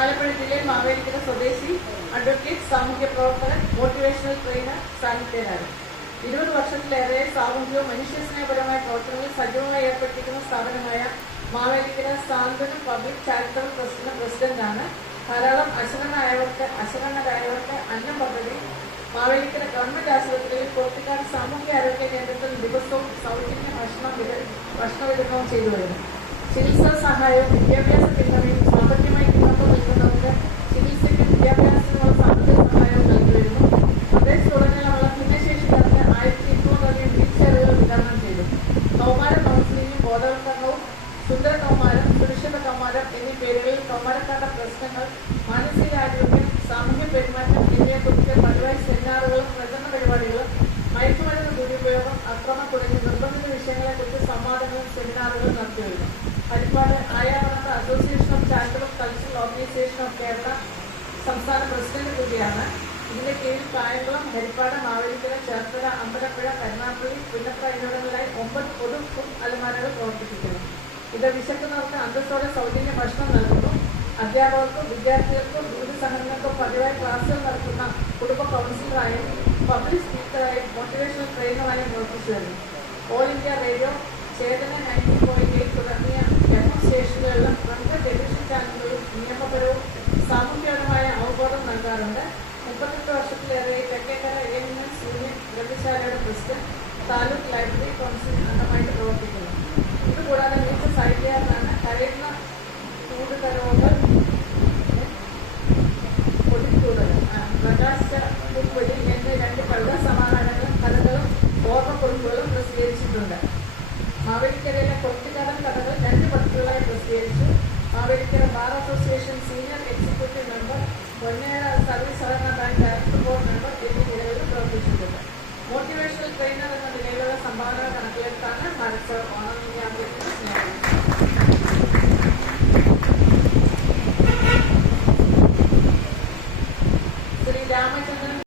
ആലപ്പുഴ ജില്ലയിൽ മാവേലിക്കര സ്വദേശി അഡ്വക്കേറ്റ്, സാമൂഹ്യ പ്രവർത്തകൻ, മോട്ടിവേഷണൽ ട്രെയിനർ, സാഹിത്യകാരൻ. 20 വർഷത്തിലേറെ സാമൂഹികവും മനുഷ്യസ്നേഹപരമായ പ്രവർത്തനങ്ങളിൽ സജീവമായി ഏർപ്പെട്ടിരിക്കുന്ന സ്ഥാപനമായ മാവേലിക്കര സാന്ത്വനം പബ്ലിക് ചാരിറ്റബിൾ ട്രസ്റ്റിന്റെ പ്രസിഡന്റാണ്. ധാരാളം അശരണരായവർക്ക് അന്നം പദ്ധതി, മാവേലിക്കര ഗവൺമെന്റ് ആശുപത്രിയിൽ കോർത്തിക്കാട് സാമൂഹ്യാരോഗ്യ കേന്ദ്രത്തിൽ ദിവസവും സൗജന്യ ഭക്ഷണ വിതരണവും ചെയ്തു വരുന്നു. ചികിത്സാ സഹായവും വിദ്യാഭ്യാസ പിന്തുണയും സാമ്പത്തികമായി പിന്നോക്കം നിൽക്കുന്നവർക്ക് ചികിത്സയ്ക്കും വിദ്യാഭ്യാസത്തിനുള്ള സാമ്പത്തിക സഹായവും നൽകി വരുന്നു. പ്രദേശത്തുടനീളമുള്ള ഭിന്നശേഷിക്കാർക്ക് 1200 വീൽ ചെയറുകൾ വിതരണം ചെയ്തു. കൗമാര കൗൺസിലിംഗും ബോധവൽക്കരണവും, സുന്ദര കൗമാരം, സുരക്ഷിത കൗമാരം എന്നീ പേരുകളിൽ കൗമാരക്കാരുടെ പ്രശ്നങ്ങൾ, മാനസികാരോഗ്യം, സാമൂഹ്യ പെരുമാറ്റം എന്നിവയെക്കുറിച്ച് പതിവായി സെമിനാറുകളും പ്രചരണ പരിപാടികളും, മയക്കുമരുന്ന് ദുരുപയോഗം, അക്രമം തുടങ്ങിയ നിർബന്ധിത വിഷയങ്ങളെക്കുറിച്ച് സംവാദങ്ങളും സെമിനാറുകളും നടത്തിവരുന്നു. ഹരിപ്പാട് ആയാവണത്ത് association of charitable cultural organisation of Kerala സംസ്ഥാന പ്രസിഡന്റ് കൂടിയാണ്. ഇതിന്റെ കീഴിൽ കായംകുളം, ഹരിപ്പാട്, മാവേലിക്കര, ചേർത്തല, അമ്പലപ്പുഴ, കരുനാഗപ്പള്ളി, പുന്നപ്ര എന്നിവിടങ്ങളിലായി 9 പൊതു അലമാരകൾ പ്രവർത്തിപ്പിക്കുന്നു. ഇത് വിശക്കുന്നവർക്ക് അന്തസ്സോടെ സൗജന്യ ഭക്ഷണം നൽകുന്നു. അധ്യാപകർക്കും വിദ്യാർത്ഥികൾക്കും വിവിധ സംഘടനകൾക്കും പതിവായി ക്ലാസുകൾ നടത്തുന്ന കുടുംബ കൗൺസിലറായും പബ്ലിക് സ്പീക്കറായും മോട്ടിവേഷണൽ ട്രെയിനറായും പ്രവർത്തിച്ചു വരുന്നു. ഓൾ ഇന്ത്യ റേഡിയോ, ചേതന 90.8 തുടങ്ങിയ FM സ്റ്റേഷനുകളിലും പ്രമുഖ ടെലിവിഷൻ ചാനലുകളിലും നിയമപരവും സാമൂഹ്യപരമായ അവബോധം നൽകാറുണ്ട്. 38 വർഷത്തിലേറെ തെക്കേക്കര AMS യൂണിയൻ ഗ്രന്ഥശാലയുടെ പ്രസിഡന്റ്, താലൂക്ക് ലൈബ്രറി കൗൺസിൽ അംഗമായിട്ട് പ്രവർത്തിക്കുന്നു. ഇതുകൂടാതെ മികച്ച സാഹിത്യകാരനാണ്. കരയുന്ന ചൂടുകരോകൾ, പൊടിച്ചൂടകൾ, പ്രകാശ പൂപ്പൊലി എന്നീ 2 കവിതാ സമാഹാരങ്ങളും കഥകളും ഓർമ്മക്കുറിപ്പുകളും പ്രസിദ്ധീകരിച്ചിട്ടുണ്ട്. മാവേലിക്കരയിലെ കൊട്ടിക്കാടൻ കഥകൾ 2 പതിപ്പുകളായി പ്രസിദ്ധീകരിച്ചു. Mavelikara bar association senior executive member, Ponnera service സഹകരണ ബാങ്ക്